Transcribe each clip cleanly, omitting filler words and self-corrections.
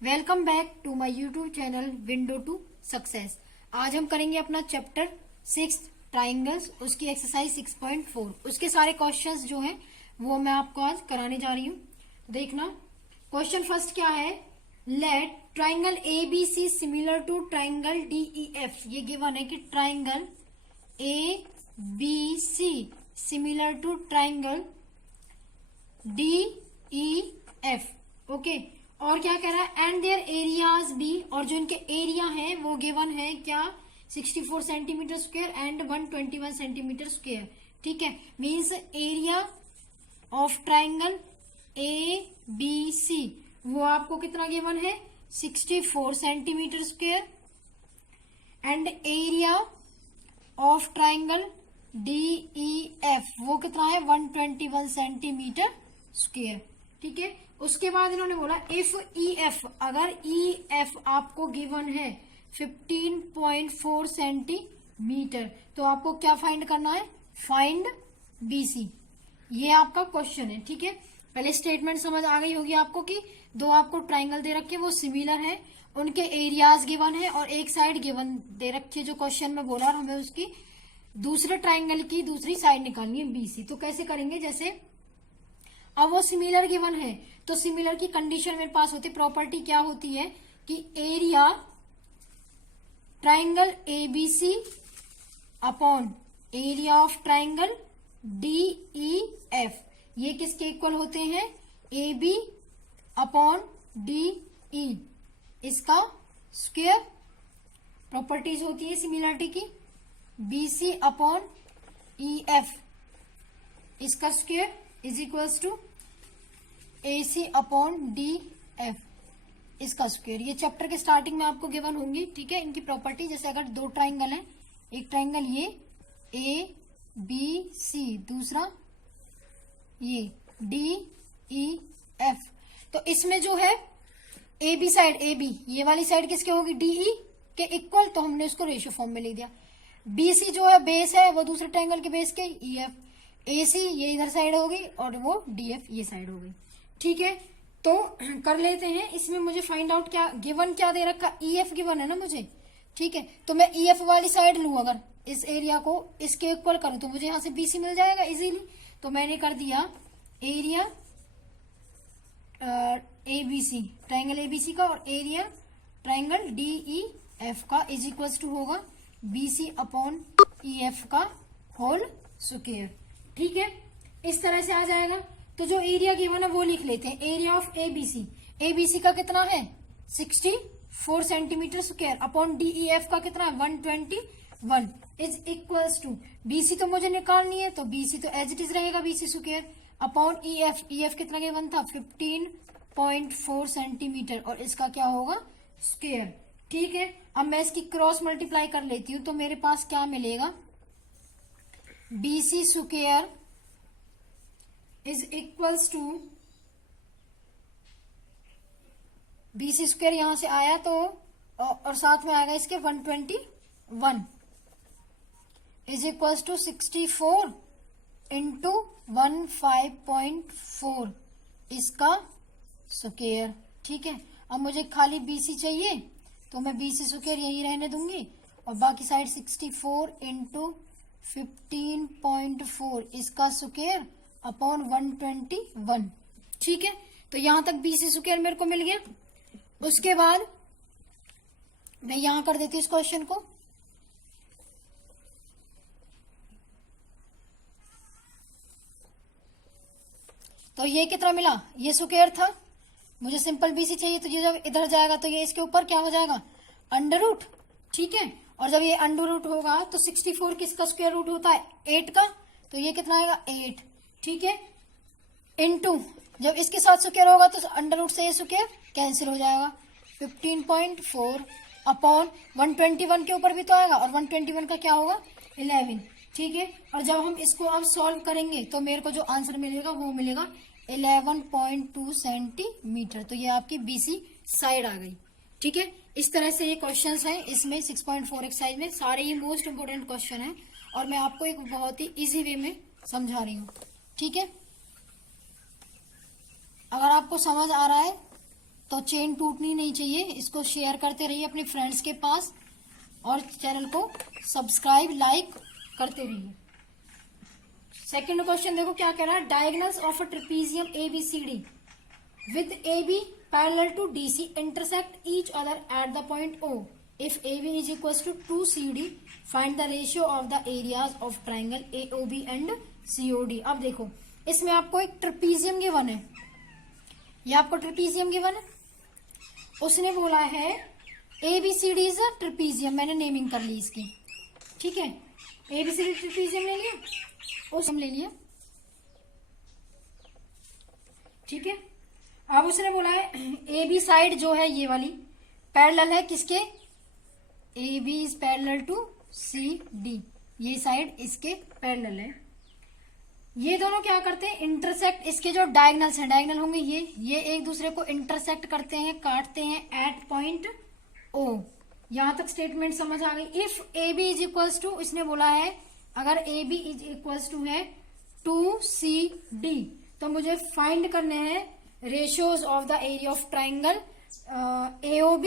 Welcome back to my YouTube channel window to success. आज हम करेंगे अपना चैप्टर 6 ट्राइंगल्स, उसकी एक्सरसाइज 6.4। उसके सारे क्वेश्चंस जो हैं वो मैं आपको आज कराने जा रही हूँ। देखना, क्वेश्चन फर्स्ट क्या है। Let triangle A B C similar to triangle D E F. ये गिवन है कि triangle A B C similar to triangle D E F. Okay, और क्या कह रहा है, एंड देयर एरियाज बी, और जो इनके एरिया है वो गिवन है क्या, 64 centimetre square and 121 centimetre square. ठीक है, means area of triangle A B C वो आपको कितना गिवन है, 64 centimetre square, and area of triangle D E F वो कितना है, 121 सेंटीमीटर स्क्वायर। ठीक है, उसके बाद इन्होंने बोला इफ ई एफ, अगर ई एफ आपको गिवन है 15.4 सेंटीमीटर, तो आपको क्या फाइंड करना है, फाइंड बीसी। ये आपका क्वेश्चन है। ठीक है, पहले स्टेटमेंट समझ आ गई होगी आपको कि दो आपको ट्राइंगल दे रखे वो सिमिलर है, उनके एरियाज गिवन है और एक साइड गिवन दे रखी है जो क्वेश्चन में बोला, और हमें उसकी दूसरे ट्राइंगल की दूसरी साइड निकालनी है बीसी। तो कैसे करेंगे, जैसे अब वो सिमिलर गिवन है तो सिमिलर की कंडीशन मेरे पास होती है, प्रॉपर्टी क्या होती है कि area triangle ABC upon area of triangle DEF, ये किसके इक्वल होते हैं, ए बी अपॉन डीई, इसका स्क्वायर। प्रॉपर्टीज होती है सिमिलरिटी की, बीसी अपॉन ईएफ, इसका square is equals to AC upon D F, इसका स्क्वायर। ये चैप्टर के स्टार्टिंग में आपको गिवन होंगी। ठीक है, इनकी प्रॉपर्टी, जैसे अगर दो ट्राइंगल है, एक ट्राइंगल ये ए बी सी, दूसरा ये डी ई एफ, तो इसमें जो है A B side, A B ये वाली साइड किसके होगी, डीई के इक्वल, तो हमने उसको रेशियो फॉर्म में ले दिया। बीसी जो है बेस है वो दूसरे ट्राइंगल के बेस के ई एफ, AC ये इधर साइड होगी और वो DF ये साइड होगी। ठीक है, तो कर लेते हैं। इसमें मुझे फाइंड आउट क्या गिवन, क्या दे रखा, EF गिवन है ना मुझे। ठीक है, तो मैं EF वाली साइड लूं, अगर इस एरिया को इसके इक्वल करूं तो मुझे यहां से BC मिल जाएगा इजीली। तो मैंने कर दिया एरिया ABC, ट्राइंगल ABC का, और एरिया ट्राइंगल DEF का इज इक्वल टू होगा BC अपॉन EF का होल स्क्वायर। ठीक है, इस तरह से आ जाएगा। तो जो एरिया गिवन है वो लिख लेते हैं, एरिया ऑफ एबीसी, एबीसी का कितना है 64 सेंटीमीटर स्क्वायर अपॉन डीईएफ का कितना है 121 इज इक्वल्स टू, बीसी तो मुझे निकालनी है तो बीसी तो एज इट इज रहेगा BC square upon EF, EF कितना गिवन था 15.4 सेंटीमीटर, और इसका क्या होगा स्क्वायर। ठीक है, अब मैं इसकी क्रॉस मल्टीप्लाई कर लेती हूँ तो मेरे पास क्या मिलेगा, BC square is equals to, BC square यहां से आया तो और साथ में आएगा इसके 121 इज इक्वल्स टू 64 इंटू 15.4 इसका स्क्वायर। ठीक है, अब मुझे खाली BC चाहिए तो मैं BC स्क्वायर यही रहने दूंगी, और बाकी साइड 64 इंटू 15.4 इसका स्क्वायर अपॉन 121। ठीक है, तो यहां तक BC स्क्वायर मेरे को मिल गया। उसके बाद मैं यहां कर देती हूँ इस क्वेश्चन को, तो ये कितना मिला, ये स्क्वायर था, मुझे सिंपल BC चाहिए, तो ये जब इधर जाएगा तो ये इसके ऊपर क्या हो जाएगा, अंडर रूट। ठीक है, और जब ये अंडर रूट होगा तो 64 किसका स्क्वायर रूट होता है 8 का, तो ये कितना आएगा 8। ठीक है, इनटू जब इसके साथ स्क्वायर होगा तो अंडर रूट से ये स्क्वायर कैंसिल हो जाएगा, 15.4 अपॉन 121 के ऊपर भी तो आएगा, और 121 का क्या होगा 11। ठीक है, और जब हम इसको अब सॉल्व करेंगे तो मेरे को जो आंसर मिलेगा वो मिलेगा 11.2 सेंटीमीटर। तो ये आपकी BC साइड आ गई। ठीक है, इस तरह से ये क्वेश्चंस हैं इसमें 6.4 एक्सरसाइज में, सारे ये मोस्ट इंपोर्टेंट क्वेश्चन हैं और मैं आपको एक बहुत ही इजी वे में समझा रही हूँ। ठीक है, अगर आपको समझ आ रहा है तो चेन टूटनी नहीं चाहिए। इसको शेयर करते रहिए अपने फ्रेंड्स के पास और चैनल को सब्सक्राइब लाइक करते रहिए। सेकंड क्वेश्चन देखो क्या कह रहा है। Diagonals of a trapezium ABCD with AB parallel to DC intersect each other at the point O. If AB is equals to 2CD, find the ratio of the areas of triangle AOB and COD. अब देखो इसमें आपको एक trapezium given है, ये आपको trapezium given है। उसने बोला है ABCD इज अ ट्रेपेजियम, मैंने नेमिंग कर ली इसकी, ठीक है। ABCD ट्रेपेजियम ले लिया, उस हम ले लिया, ठीक है। अब उसने बोला है AB साइड जो है ये वाली पैरेलल है किसके, AB is parallel to CD, ये साइड इसके पैरेलल है। ये दोनों क्या करते हैं, इंटरसेक्ट, इसके जो डायगोनल्स हैं, डायगोनल होंगे ये एक दूसरे को इंटरसेक्ट करते हैं, काटते हैं एट पॉइंट O। यहां तक स्टेटमेंट समझ आ गई। If AB is equals to, इसने बोला है अगर AB इज इक्वल्स टू है 2CD, तो मुझे फाइंड करने हैं ratios of the area of triangle AOB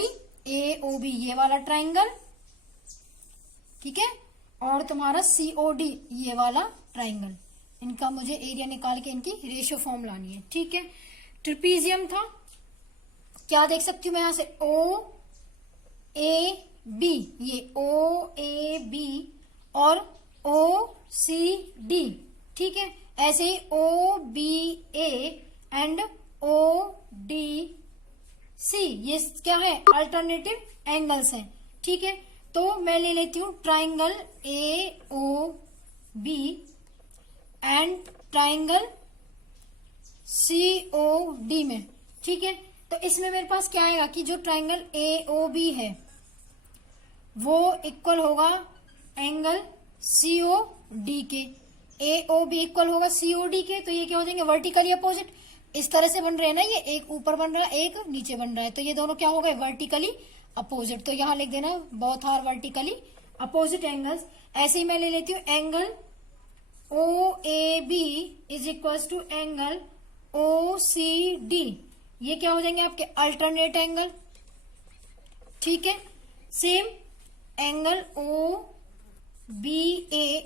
ये वाला ट्राइंगल, ठीक है, और तुम्हारा COD ये वाला ट्राइंगल, इनका मुझे एरिया निकाल के इनकी रेशियो फॉर्म लानी है, ठीक है। ट्रेपेजियम था, क्या देख सकती हूँ मैं यहां से OAB, ये OAB और OCD, ठीक है। ऐसे ही OBA एंड ODC, ये क्या है, अल्टरनेटिव एंगल्स हैं, ठीक है। तो मैं ले लेती हूं triangle AOB and triangle COD में, ठीक है। तो इसमें मेरे पास क्या आएगा कि जो ट्राइंगल AOB है वो इक्वल होगा एंगल COD के, AOB इक्वल होगा COD के, तो ये क्या हो जाएंगे, वर्टिकली अपोजिट। इस तरह से बन रहे हैं ना, ये एक ऊपर बन रहा है एक नीचे बन रहा है, तो ये दोनों क्या हो गए, वर्टिकली अपोजिट। तो यहां लिख देना both are vertically opposite angles. ऐसे ही मैं ले लेती हूँ angle OAB is equal to angle OCD, ये क्या हो जाएंगे आपके अल्टरनेट एंगल, ठीक है। Same angle OBA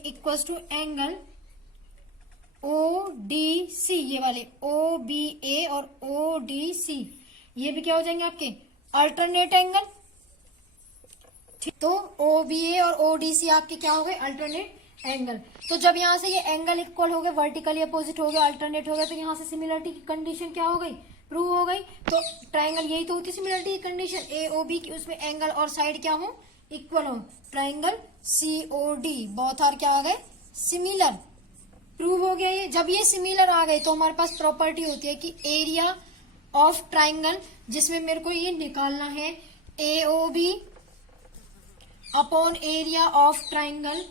equal to angle ODC, ये वाले OBA और ODC ये भी क्या हो जाएंगे आपके अल्टरनेट एंगल, ठीक। तो OBA और ODC आपके क्या हो गए, अल्टरनेट एंगल। तो जब यहां से ये एंगल इक्वल हो गए, वर्टिकली अपोजिट हो गया, अल्टरनेट हो गया, तो यहां से सिमिलरिटी की कंडीशन क्या हो गई, प्रूव हो गई। तो ट्राइंगल यही तो होती है सिमिलरिटी की कंडीशन, AOB की उसमें एंगल और साइड क्या हो, इक्वल हो। ट्राइंगल COD बोथ आर क्या आ गए, सिमिलर, प्रूव हो गया ये। जब ये सिमिलर आ गए तो हमारे पास प्रॉपर्टी होती है कि एरिया ऑफ ट्राइंगल, जिसमें मेरे को ये निकालना है AOB upon area of triangle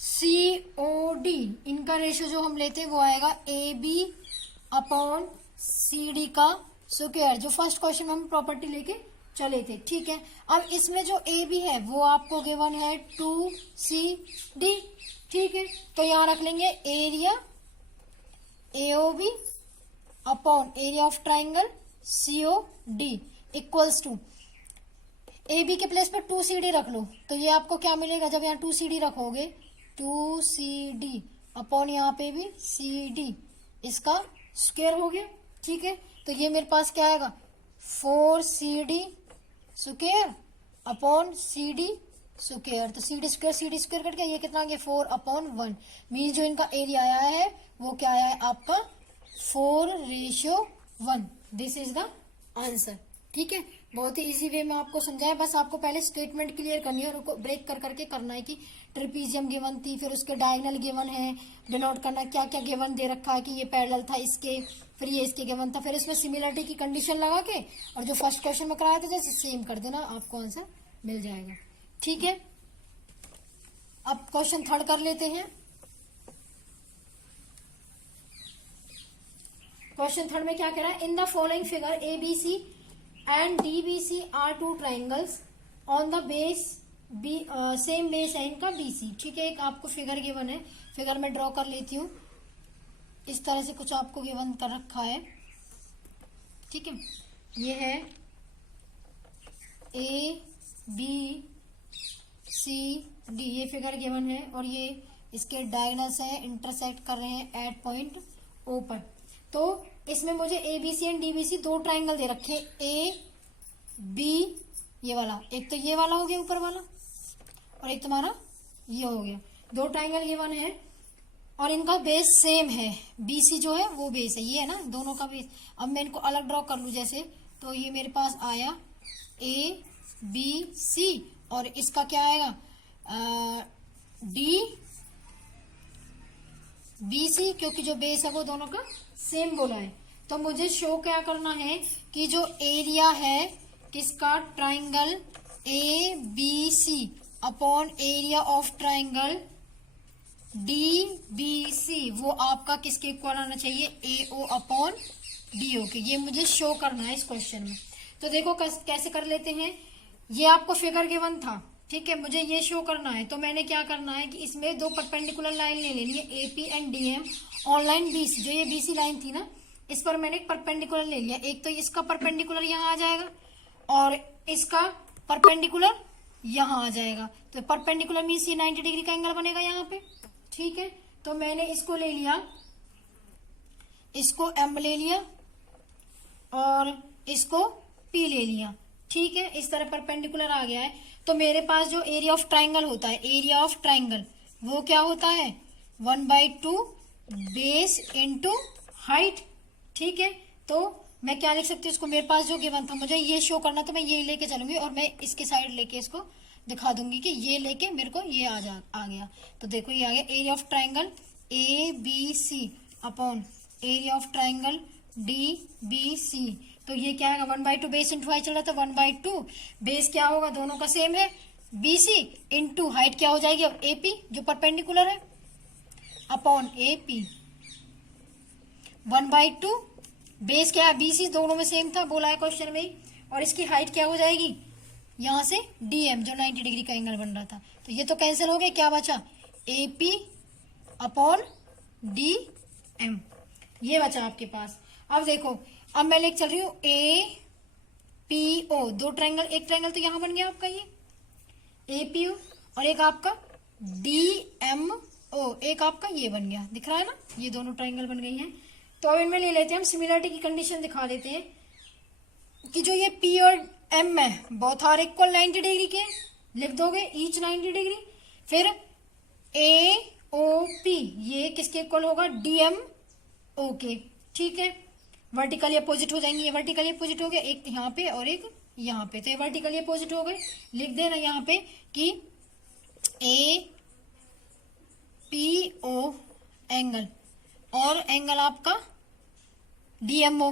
COD, इनका रेशियो जो हम लेते हैं वो आएगा AB अपॉन CD का स्क्वायर, जो फर्स्ट क्वेश्चन में हम प्रॉपर्टी लेके चले थे, ठीक है। अब इसमें जो AB है वो आपको गिवन है 2CD, ठीक है। तो यहां रख लेंगे area AOB upon area of triangle COD equals to AB के प्लेस पे 2CD रख लो, तो ये आपको क्या मिलेगा, जब यहाँ 2CD रखोगे 2CD अपॉन यहाँ पे भी CD, इसका स्क्वायर हो गया, ठीक है। तो ये मेरे पास क्या आएगा, 4CD square upon CD square, तो CD स्क्वायर कट गया, ये कितना आ गया 4/1, मीन जो इनका एरिया आया है वो क्या आया है आपका 4:1। दिस इज द आंसर, ठीक है। बहुत ही इजी वे में आपको समझाया, बस आपको पहले स्टेटमेंट क्लियर करनी है और उनको ब्रेक कर करके करना है कि ट्रेपेजियम गिवन थी, फिर उसके डायगोनल गिवन है, डिनोट करना क्या क्या गिवन दे रखा है कि ये पैरेलल था इसके, फिर ये इसके गिवन था, फिर इसमें सिमिलरिटी की कंडीशन लगा के और जो फर्स्ट क्वेश्चन में कराया था जैसे सेम कर देना, आपको आंसर मिल जाएगा, ठीक है। अब क्वेश्चन थर्ड कर लेते हैं। क्वेश्चन थर्ड में क्या कह रहा है, in the following figure ABC and DBC are two triangles on the base same base है इनका BC, ठीक है। एक आपको फिगर गिवन है, फिगर में ड्रॉ कर लेती हूँ, इस तरह से कुछ आपको गिवन कर रखा है, ठीक है। ये है ए बी सी डी, ये फिगर गिवन है और ये इसके डायगोनल्स है, इंटरसेक्ट कर रहे हैं एट पॉइंट ओ पर। तो इसमें मुझे A B C and D B C दो ट्राइंगल दे रखे, ए बी ये वाला, एक तो ये वाला हो गया ऊपर वाला और एक तुम्हारा ये हो गया, दो ट्राइंगल गिवन है और इनका बेस सेम है, बी सी जो है वो बेस है, ये है ना दोनों का बेस। अब मैं इनको अलग ड्रॉ कर लूं जैसे, तो ये मेरे पास आया ए बी सी और इसका क्या आएगा डी बी सी, क्योंकि जो बेस है वो दोनों का सेम बोला है। तो मुझे शो क्या करना है कि जो एरिया है किसका, triangle A B C upon area of triangle D B C, वो आपका किसके इक्वल आना चाहिए, ए ओ अपॉन डी ओ के। ये मुझे शो करना है इस क्वेश्चन में। तो देखो कैसे कर लेते हैं, ये आपको फिगर गिवन था, ठीक है, मुझे ये शो करना है। तो मैंने क्या करना है कि इसमें दो परपेंडिकुलर लाइन ले लेनी है, एपी एंड डीएम, और लाइन बीसी, जो ये बीसी लाइन थी ना, इस पर मैंने एक परपेंडिकुलर ले लिया। एक तो इसका परपेंडिकुलर यहाँ आ जाएगा और इसका परपेंडिकुलर यहाँ आ जाएगा। तो परपेंडिकुलर मीन्स ये 90 डिग्री का एंगल बनेगा यहाँ पे, ठीक है। तो मैंने इसको ले लिया, इसको एम ले लिया और इसको पी ले लिया, ठीक है। इस तरह परपेंडिकुलर आ गया है। तो मेरे पास जो एरिया ऑफ ट्राइंगल होता है, एरिया ऑफ ट्राइंगल वो क्या होता है 1/2 बेस इंटू हाइट, ठीक है। तो मैं क्या लिख सकती हूँ इसको, मेरे पास जो गिवन था मुझे ये शो करना, तो मैं ये लेके चलूंगी और मैं इसके साइड लेके इसको दिखा दूंगी कि ये लेके मेरे को ये आ गया। तो देखो ये आ गया area of triangle A B C upon area of triangle D B C. तो ये क्या है 1/2 बेस इंटू हाइट चल रहा था, 1/2 बेस क्या होगा, दोनों का सेम है, बीसी इंटू हाइट क्या हो जाएगी अब एपी जो परपेंडिकुलर है अपॉन एपी, 1/2 बेस क्या है बीसी, दोनों में सेम था बोला है क्वेश्चन में ही, और इसकी हाइट क्या हो जाएगी यहां से डीएम जो 90 डिग्री का एंगल बन रहा था। तो ये तो कैंसिल हो गया, क्या बचा एपी अपॉन डी एम, ये बचा आपके पास। अब देखो, अब मैं लेके चल रही हूँ ए पी ओ, दो ट्रायंगल, एक ट्रायंगल तो यहां बन गया आपका ये ए पी ओ और एक आपका डी एम ओ, एक आपका ये बन गया, दिख रहा है ना, ये दोनों ट्रायंगल बन गई हैं। तो अब इनमें ले लेते हैं हम सिमिलरिटी की कंडीशन दिखा देते हैं कि जो ये पी और एम है बोथ आर इक्वल 90 डिग्री के, लिख दोगे ईच 90 डिग्री। फिर ए ओ पी ये किसके इक्वल होगा डीएम ओ के, ठीक है। वर्टिकली अपोजिट हो जाएंगे, ये वर्टिकली अपोजिट हो गया, एक यहाँ पे और एक यहाँ पे, तो ये वर्टिकली अपोजिट हो गए। लिख देना यहाँ पे कि ए पी ओ एंगल और एंगल आपका डीएमओ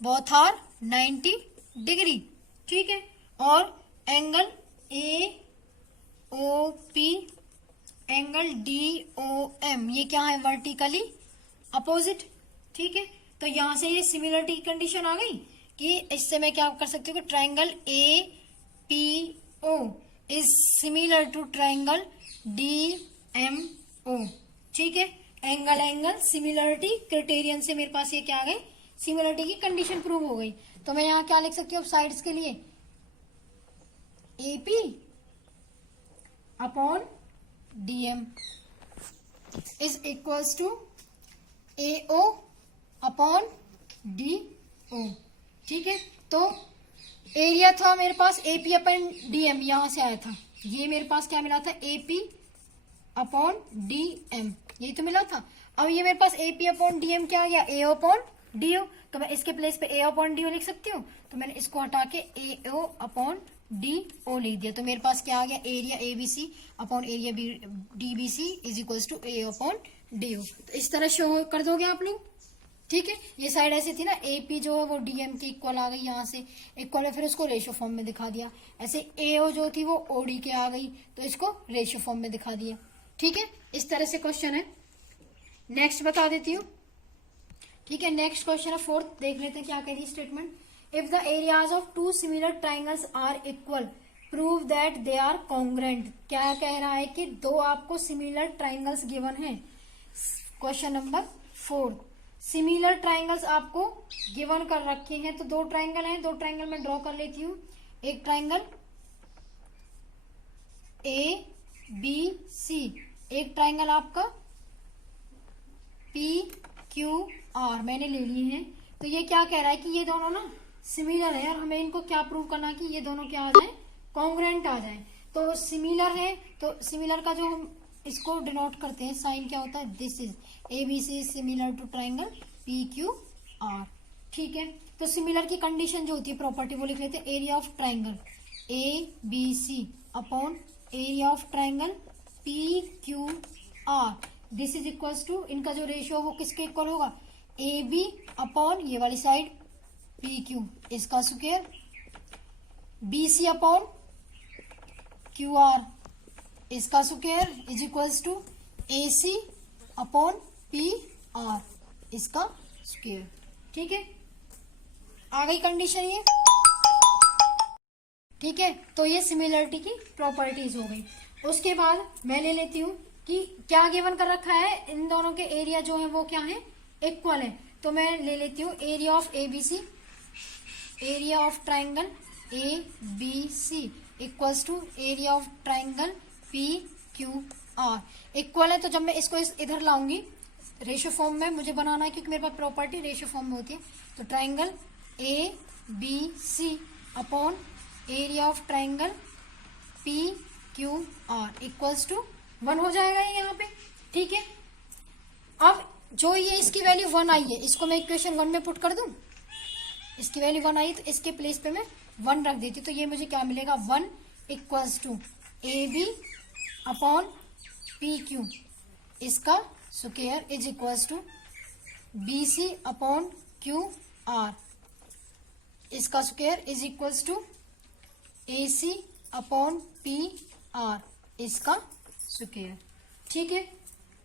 बोथ आर 90 डिग्री, ठीक है। और angle A O P angle D O M ये क्या है वर्टिकली अपोजिट, ठीक है। तो यहां से ये सिमिलरिटी की कंडीशन आ गई कि इससे मैं क्या कर सकती हूँ कि triangle A P O is similar to triangle D M O, ठीक है। एंगल एंगल सिमिलरिटी क्राइटेरियन से मेरे पास ये क्या आ गई, सिमिलरिटी की कंडीशन प्रूव हो गई। तो मैं यहाँ क्या लिख सकती हूँ साइड्स के लिए A P upon DM is equals to A O upon D O, ठीक है। तो एरिया था मेरे पास एपी अपॉन डीएम, यहां से आया था, ये मेरे पास क्या मिला था एपी अपॉन डीएम, यही तो मिला था। अब ये मेरे पास एपी अपॉन डीएम क्या आ गया ए अपॉन डीओ, तो मैं इसके प्लेस पे ए अपॉन डीओ लिख सकती हूँ। तो मैंने इसको हटा के ए ओ अपॉन डी ओ लिख दिया। तो मेरे पास क्या आ गया area A B C upon area D B C is equals to A upon D O. तो इस तरह शो कर दोगे आप लोग, ठीक है। ये साइड ऐसी थी ना एपी जो है वो डीएम की इक्वल आ गई, यहाँ से इक्वल है, फिर उसको रेशियो फॉर्म में दिखा दिया। ऐसे एओ जो थी वो ओडी के आ गई, तो इसको रेशियो फॉर्म में दिखा दिया, ठीक है। इस तरह से क्वेश्चन है। नेक्स्ट बता देती हूँ, ठीक है। नेक्स्ट क्वेश्चन है फोर्थ, देख लेते हैं क्या कह रही है statement. If the areas of two similar triangles are equal prove that they are congruent. क्या कह रहा है कि दो आपको सिमिलर ट्राइंगल्स गिवन है। क्वेश्चन नंबर 4, सिमिलर ट्राइंगल्स आपको गिवन कर रखे हैं। तो दो ट्राइंगल हैं, दो ट्राइंगल मैं ड्रॉ कर लेती हूँ। एक ट्राइंगल ए बी सी, एक ट्राइंगल आपका पी क्यू आर मैंने ले लिए हैं। तो ये क्या कह रहा है कि ये दोनों ना सिमिलर है और हमें इनको क्या प्रूव करना कि ये दोनों क्या आ जाए, कॉन्ग्रुएंट आ जाए। तो सिमिलर है, तो सिमिलर का जो हम इसको डिनोट करते हैं साइन क्या होता है, this is A B C similar to triangle P Q R. ठीक है, तो सिमिलर की कंडीशन जो होती है प्रॉपर्टी वो लिख लेते हैं। Area of triangle A B C upon area of triangle P Q R, this is equals to, इनका जो रेशियो वो किसके इक्वल होगा, ए बी अपॉन ये वाली साइड पी क्यू इसका square, B C upon Q R इसका square is equals to A C upon P R इसका स्क्वायर। ठीक है, आ गई कंडीशन ये। ठीक है, तो ये सिमिलरिटी की प्रॉपर्टीज हो गई। उसके बाद मैं ले लेती हूँ कि क्या गिवन कर रखा है, इन दोनों के एरिया जो है वो क्या है, इक्वल है। तो मैं ले लेती हूँ area of A B C, area of triangle A B C equals to area of triangle P Q R. Equal है, तो जब मैं इसको इधर लाऊंगी रेशियो फॉर्म में मुझे बनाना है, क्योंकि मेरे पास प्रॉपर्टी रेशियो फॉर्म में होती है। तो triangle A B C upon area of triangle P Q R equals to 1 हो जाएगा ये यहाँ पे। ठीक है, अब जो ये इसकी वैल्यू 1 आई है इसको मैं इक्वेशन 1 में पुट कर दूं। इसकी वैल्यू 1 आई तो इसके प्लेस पे मैं 1 रख देती, तो ये मुझे क्या मिलेगा, 1 equals to A B upon P Q इसका square is equals to B C upon Q R इसका square is equals to A C upon P R इसका स्क्वायर। ठीक है,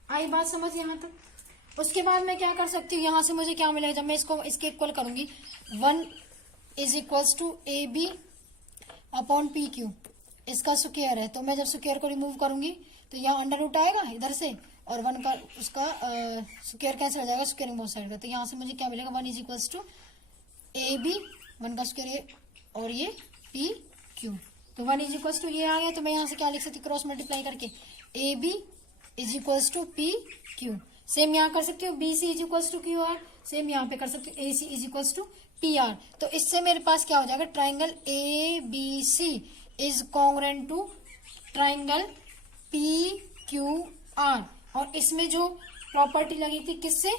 आई बात समझ यहाँ तक। उसके बाद मैं क्या कर सकती हूँ, यहाँ से मुझे क्या मिलेगा जब मैं इसको इसके इक्वल करूंगी, 1 is equals to A B upon P Q इसका स्क्वायर है। तो मैं जब स्क्वायर को रिमूव करूंगी तो यहाँ अंडर रूट आएगा इधर से और 1 का उसका स्क्वायर कैंसिल हो जाएगा स्क्वायरिंग बोथ साइड का। तो यहाँ से मुझे क्या मिलेगा, 1 is equals to A B 1 का स्क्वायर और ये पी क्यू। तो 1 इज इक्वल्स टू ये आ गया। तो मैं यहाँ से क्या लिख सकती हूँ, क्रॉस मल्टीप्लाई करके A B is equals to P Q. Same यहाँ कर सकती हूँ, B C is equals to Q R. Same यहाँ पे कर सकती हूँ, A C is equals to P R. तो इससे मेरे पास क्या हो जाएगा, triangle A B C is congruent to triangle P Q R. और इसमें जो प्रॉपर्टी लगी थी किससे,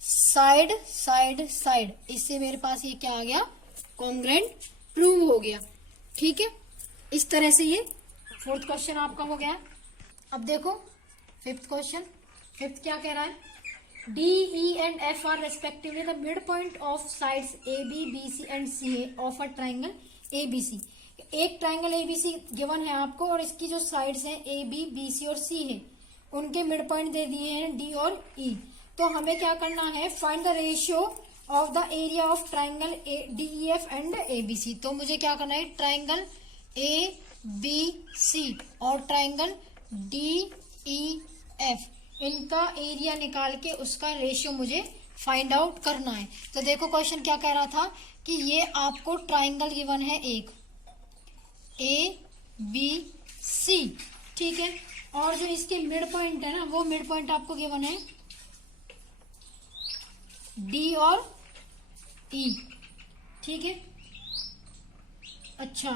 साइड साइड साइड, इससे मेरे पास ये क्या आ गया, कॉन्ग्रुएंट प्रूव हो गया। ठीक है, इस तरह से ये 4th क्वेश्चन आपका हो गया। अब देखो 5th क्वेश्चन। 5th क्या कह रहा है, D E and F are respectively the mid point of sides A B B C and C A of a triangle A B C. एक triangle A B C given है आपको और इसकी जो साइड्स हैं ए बी बी सी और सी है उनके मिड पॉइंट दे दिए हैं डी और ई। तो हमें क्या करना है, find the ratio of the area of triangle D E F and A B C. तो मुझे क्या करना है, ट्राइंगल ए बी सी और ट्राइंगल डी ई एफ इनका एरिया निकाल के उसका रेशियो मुझे फाइंड आउट करना है। तो देखो क्वेश्चन क्या कह रहा था कि ये आपको ट्राइंगल गिवन है एक ए बी सी, ठीक है, और जो इसके मिड पॉइंट है ना वो मिड पॉइंट आपको गिवन है डी और ई। ठीक है, अच्छा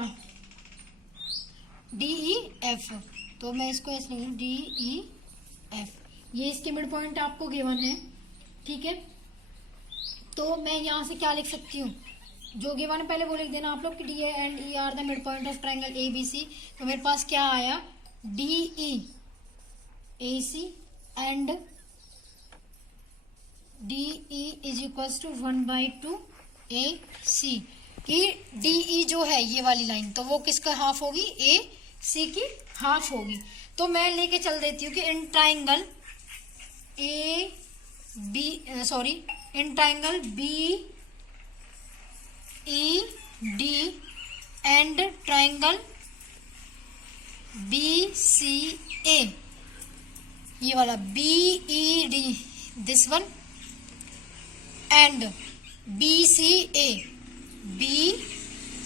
डी ई एफ, तो मैं इसको ऐसे लिखूं डी ई एफ, ये इसके मिड पॉइंट आपको गिवन है। ठीक है, तो मैं यहां से क्या लिख सकती हूँ, जो गिवन है पहले वो लिख देना आप लोग कि D and E are the mid point of triangle A B C. तो मेरे पास क्या आया, D E A C and D E is equals to 1/2 A C. कि डी ई जो है ये वाली लाइन तो वो किसका हाफ होगी, ए सी की हाफ होगी। तो मैं लेके चल देती हूँ कि in triangle A B in triangle B E D and triangle B C A, ये वाला B E D this one and B C A, B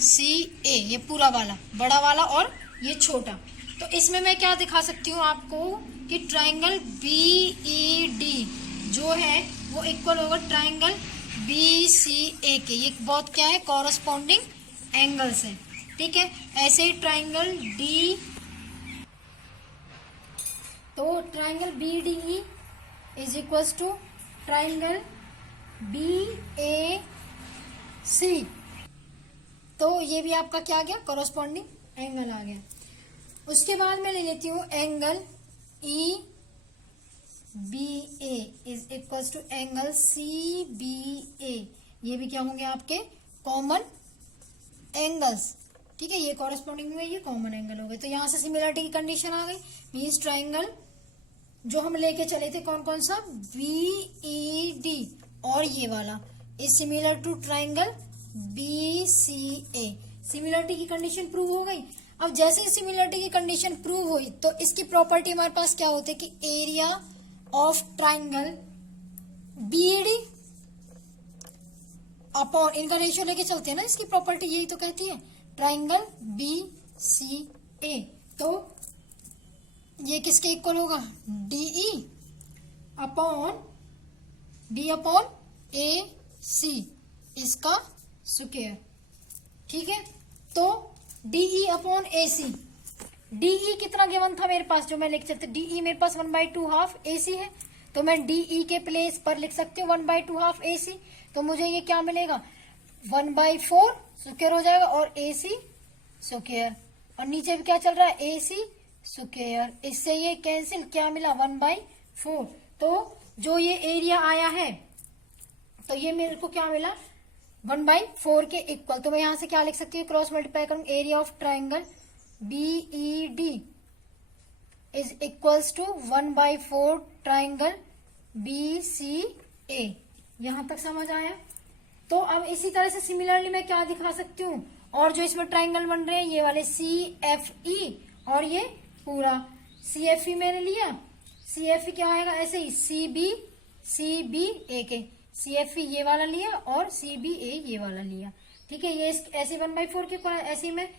C A, ये पूरा वाला बड़ा वाला और ये छोटा। तो इसमें मैं क्या दिखा सकती हूँ आपको कि ट्राइंगल बी ई डी जो है वो इक्वल होगा ट्राइंगल बी सी ए के। ये बहुत क्या है, कॉरस्पॉन्डिंग एंगल्स है, ठीक है। ऐसे ही ट्राइंगल डी, तो triangle B D E is equals to triangle B A C. तो ये भी आपका क्या आ गया, कॉरस्पॉन्डिंग एंगल आ गया। उसके बाद मैं ले लेती हूँ angle E B A is equals to angle C B A. ये भी क्या होंगे आपके कॉमन एंगल्स, ठीक है। ये कॉरस्पॉन्डिंग में ये कॉमन एंगल हो गए। तो यहां से सिमिलरिटी की कंडीशन आ गई, मीन्स ट्राइंगल जो हम लेके चले थे कौन कौन सा, बी ई डी और ये वाला is similar to triangle B C A. Similarity की कंडीशन प्रूव हो गई। अब जैसे ही सिमिलरिटी की कंडीशन प्रूव हुई तो इसकी प्रॉपर्टी हमारे पास क्या होती है कि area of triangle BD upon, इनका रेशियो लेके चलते हैं ना, इसकी प्रॉपर्टी यही तो कहती है ट्राइंगल बी सी ए। तो ये किसके इक्वल होगा, डीई अपॉन डी अपॉन ए सी, इसका स्क्वायर, ठीक है। तो डीई अपॉन ए सी, डीई कितना गिवन था मेरे पास, जो मैं लिख सकती हूँ डीई मेरे पास 1/2 हाफ ए सी है, तो मैं डीई के प्लेस पर लिख सकती हूँ 1/2 हाफ ए सी। तो मुझे ये क्या मिलेगा, 1/4 स्क्वायर हो जाएगा और ए सी स्क्वायर, और नीचे भी क्या चल रहा है, ए सी स्क्वायर। इससे ये कैंसिल, क्या मिला 1/4। तो जो ये एरिया आया है तो ये मेरे को क्या मिला 1/4 के इक्वल। तो मैं यहां से क्या लिख सकती हूँ, क्रॉस मल्टीप्लाई करूँ, area of triangle B E D is equals to 1/4 triangle B C A. यहां तक समझ आया। तो अब इसी तरह से सिमिलरली मैं क्या दिखा सकती हूँ, और जो इसमें ट्राइंगल बन रहे हैं ये वाले सी एफ ई और ये पूरा सी एफ ई मैंने लिया, सी एफ ई क्या आएगा ऐसे ही सी बी ए के, सी एफ ई ये वाला लिया और सी बी ए ये वाला लिया, ठीक है। ये ऐसे 1/4 के ऐसे ही मैं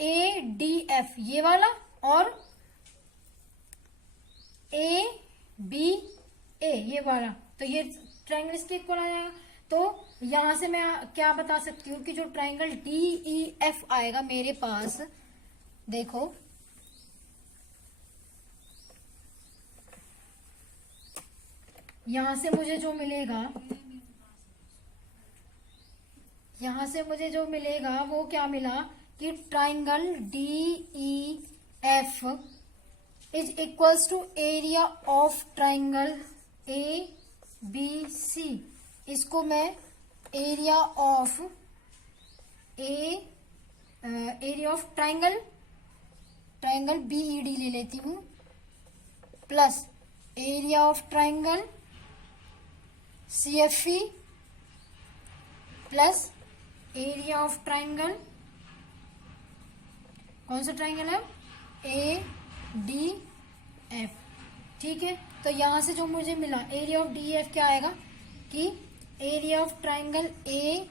ए डी एफ ये वाला और ए बी ए ये वाला, तो ये ट्राइंगल इसके इक्वल आ जाएगा। तो यहां से मैं क्या बता सकती हूँ कि जो ट्राइंगल डी ई एफ आएगा मेरे पास, देखो यहां से मुझे जो मिलेगा, यहां से मुझे जो मिलेगा वो क्या मिला कि triangle D E F is equals to area of triangle A B C. इसको मैं area of triangle B E D ले लेती हूँ plus area of triangle C F E plus area of triangle, कौन सा ट्राइंगल है, A D F, ठीक है। तो यहां से जो मुझे मिला एरिया ऑफ डी एफ क्या आएगा कि area of triangle A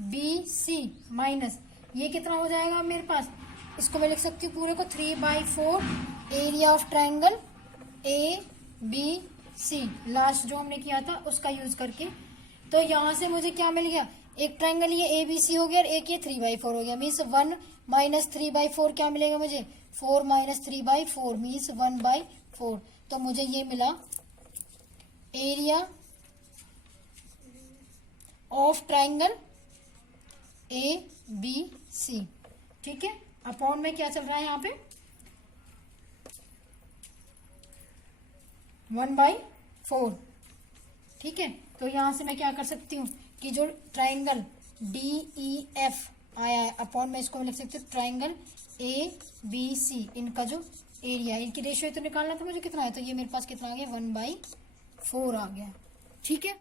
B C minus ये कितना हो जाएगा मेरे पास, इसको मैं लिख सकती हूँ पूरे को 3/4 area of triangle A B C, last जो हमने किया था उसका यूज करके। तो यहां से मुझे क्या मिल गया, एक ट्राइंगल ये ए बी सी हो गया और एक ये 3/4 हो गया, मीन्स 1 - 3/4 क्या मिलेगा मुझे, 4 - 3/4 मीन्स 1/4। तो मुझे ये मिला area of triangle A B C, ठीक है। अपॉन में क्या चल रहा है यहाँ पे 1/4, ठीक है। तो यहां से मैं क्या कर सकती हूँ कि जो ट्राइंगल डी ई एफ आया है अपॉन में इसको लिख सकती हूँ ट्राइंगल ए बी सी, इनका जो एरिया, इनकी रेशियो तो निकालना था मुझे कितना है, तो ये मेरे पास कितना आ गया 1/4 आ गया, ठीक है।